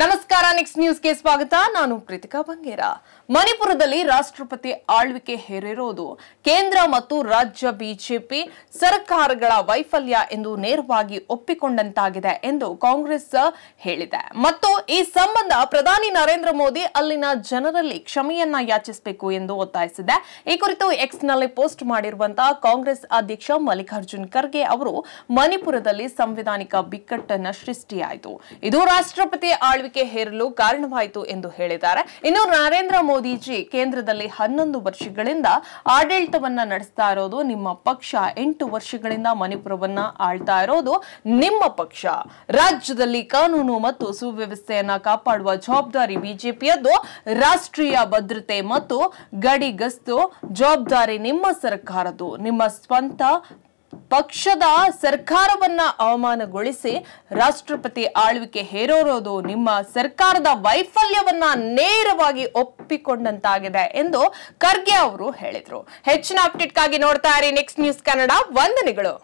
ನಮಸ್ಕಾರ, ನೆಕ್ಸ್ಟ್ ನ್ಯೂಸ್ಗೆ ಸ್ವಾಗತ. ನಾನು ಪ್ರೀತಿಕಾ ಬಂಗೇರ. ಮಣಿಪುರದಲ್ಲಿ ರಾಷ್ಟ್ರಪತಿ ಆಳ್ವಿಕೆ ಹೇರಿರುವುದು ಕೇಂದ್ರ ಮತ್ತು ರಾಜ್ಯ ಬಿಜೆಪಿ ಸರ್ಕಾರಗಳ ವೈಫಲ್ಯ ಎಂದು ನೇರವಾಗಿ ಒಪ್ಪಿಕೊಂಡಂತಾಗಿದೆ ಎಂದು ಕಾಂಗ್ರೆಸ್ ಹೇಳಿದೆ. ಮತ್ತು ಈ ಸಂಬಂಧ ಪ್ರಧಾನಿ ನರೇಂದ್ರ ಮೋದಿ ಅಲ್ಲಿನ ಜನರಲ್ಲಿ ಕ್ಷಮೆಯನ್ನ ಯಾಚಿಸಬೇಕು ಎಂದು ಒತ್ತಾಯಿಸಿದೆ. ಈ ಕುರಿತು ಎಕ್ಸ್ ನಲ್ಲಿ ಪೋಸ್ಟ್ ಮಾಡಿರುವಂತಹ ಕಾಂಗ್ರೆಸ್ ಅಧ್ಯಕ್ಷ ಮಲ್ಲಿಕಾರ್ಜುನ್ ಖರ್ಗೆ ಅವರು ಮಣಿಪುರದಲ್ಲಿ ಸಂವಿಧಾನಿಕ ಬಿಕ್ಕಟ್ಟನ್ನು ಸೃಷ್ಟಿಯಾಯಿತು, ಇದು ರಾಷ್ಟ್ರಪತಿ ಆಳ್ವಿಕೆ ಹೇರಲು ಕಾರಣವಾಯಿತು ಎಂದು ಹೇಳಿದ್ದಾರೆ. ಇನ್ನು ನರೇಂದ್ರ ಮೋದಿಜಿ ಕೇಂದ್ರದಲ್ಲಿ 11 ವರ್ಷಗಳಿಂದ ಆಡಳಿತವನ್ನ ನಡೆಸ್ತಾ ಇರೋದು ನಿಮ್ಮ ಪಕ್ಷ, 8 ವರ್ಷಗಳಿಂದ ಮಣಿಪುರವನ್ನ ಆಳ್ತಾ ಇರೋದು ನಿಮ್ಮ ಪಕ್ಷ. ರಾಜ್ಯದಲ್ಲಿ ಕಾನೂನು ಮತ್ತು ಸುವ್ಯವಸ್ಥೆಯನ್ನ ಕಾಪಾಡುವ ಜವಾಬ್ದಾರಿ ಬಿಜೆಪಿಯದ್ದು. ರಾಷ್ಟ್ರೀಯ ಭದ್ರತೆ ಮತ್ತು ಗಡಿ ಗಸ್ತು ಜವಾಬ್ದಾರಿ ನಿಮ್ಮ ಸರ್ಕಾರದ್ದು. ನಿಮ್ಮ ಸ್ವಂತ ಪಕ್ಷದ ಸರ್ಕಾರವನ್ನ ಅವಮಾನಗೊಳಿಸಿ ರಾಷ್ಟ್ರಪತಿ ಆಳ್ವಿಕೆ ಹೇರೋದು ನಿಮ್ಮ ಸರ್ಕಾರದ ವೈಫಲ್ಯವನ್ನ ನೇರವಾಗಿ ಒಪ್ಪಿಕೊಂಡಂತಾಗಿದೆ ಎಂದು ಖರ್ಗೆ ಅವರು ಹೇಳಿದ್ರು. ಹೆಚ್ಚಿನ ಅಪ್ಡೇಟ್ಗಾಗಿ ನೋಡ್ತಾ ಇರಿ ನೆಕ್ಸ್ಟ್ ನ್ಯೂಸ್ ಕನ್ನಡ. ವಂದನೆಗಳು.